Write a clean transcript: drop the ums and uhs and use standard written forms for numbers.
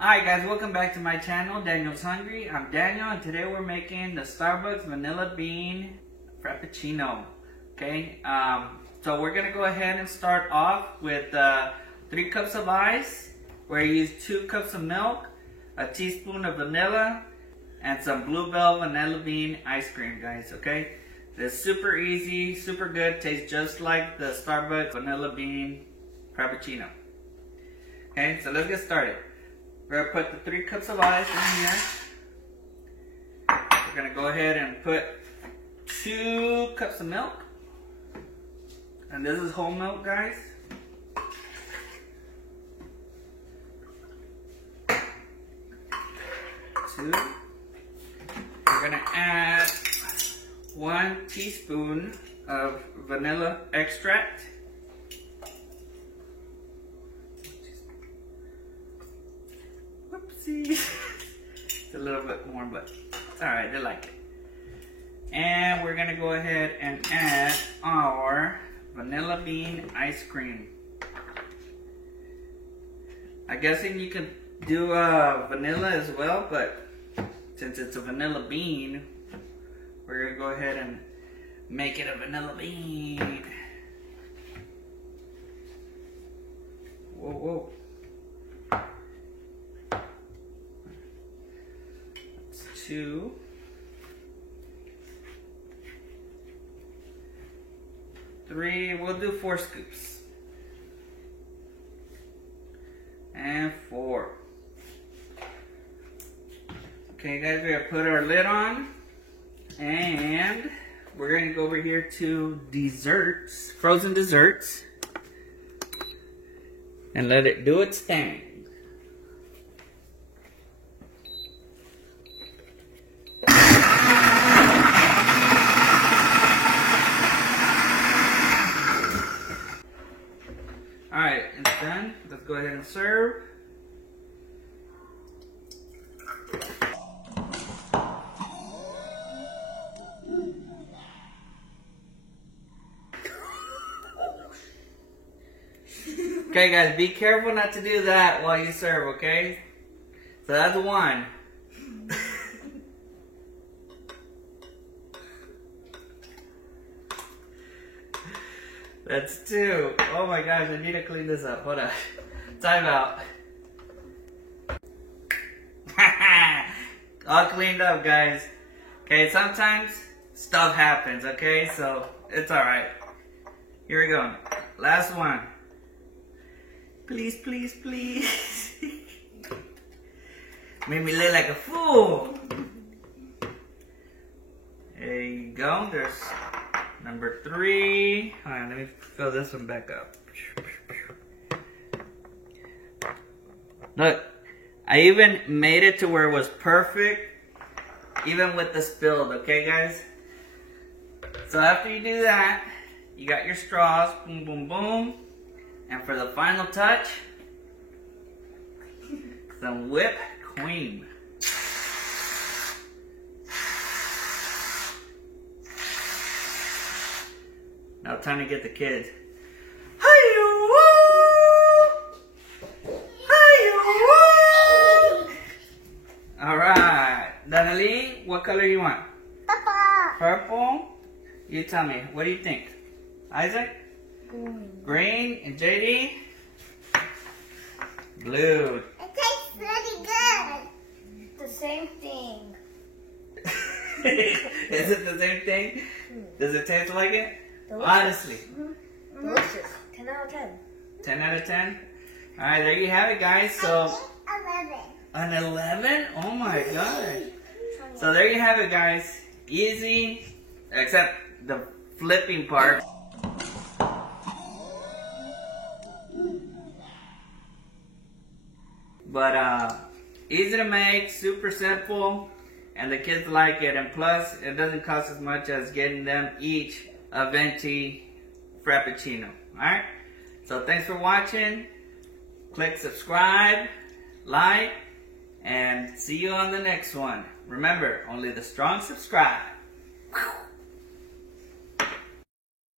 Hi guys, welcome back to my channel, Daniel's Hungry. I'm Daniel and today we're making the Starbucks Vanilla Bean Frappuccino. Okay, so we're gonna go ahead and start off with 3 cups of ice. We're gonna use 2 cups of milk, a teaspoon of vanilla, and some Bluebell Vanilla Bean ice cream, guys, okay? It's super easy, super good, tastes just like the Starbucks Vanilla Bean Frappuccino. Okay, so let's get started. We're going to put the 3 cups of ice in here. We're going to go ahead and put 2 cups of milk. And this is whole milk, guys. Two. We're going to add 1 teaspoon of vanilla extract. It's a little bit more, but it's alright, they like it. And we're gonna go ahead and add our vanilla bean ice cream. I'm guessing you could do vanilla as well, but since it's a vanilla bean, we're gonna go ahead and make it a vanilla bean. Whoa, whoa. 2, 3, we'll do 4 scoops, and 4. Okay guys, we're gonna put our lid on, and we're gonna go over here to desserts, frozen desserts, and let it do its thing. Alright, it's done. Let's go ahead and serve. Okay guys, be careful not to do that while you serve, okay? So that's 1. That's 2. Oh my gosh, I need to clean this up. Hold on. Time out. All cleaned up, guys. Okay, sometimes stuff happens, okay? So, it's alright. Here we go. Last one. Please, please, please. Made me look like a fool. There you go. There's number 3. Alright, let me fill this one back up. Look, I even made it to where it was perfect, even with the spilled, okay guys? So after you do that, you got your straws, boom, boom, boom. And for the final touch, some whipped cream. Now time to get the kids. Alright. Danalie, what color you want? Purple. Purple? You tell me. What do you think? Isaac? Green. Green. And JD? Blue. It tastes really good. The same thing. Is it the same thing? Does it taste like it? Delicious. Honestly. Delicious. 10 out of 10. 10 out of 10? Alright, there you have it, guys. So, 11. an 11? Oh my god. So there you have it, guys. Easy, except the flipping part. But easy to make, super simple, and the kids like it. And plus, it doesn't cost as much as getting them each a venti frappuccino. Alright? So thanks for watching. Click subscribe, like, and see you on the next one. Remember, only the strong subscribe.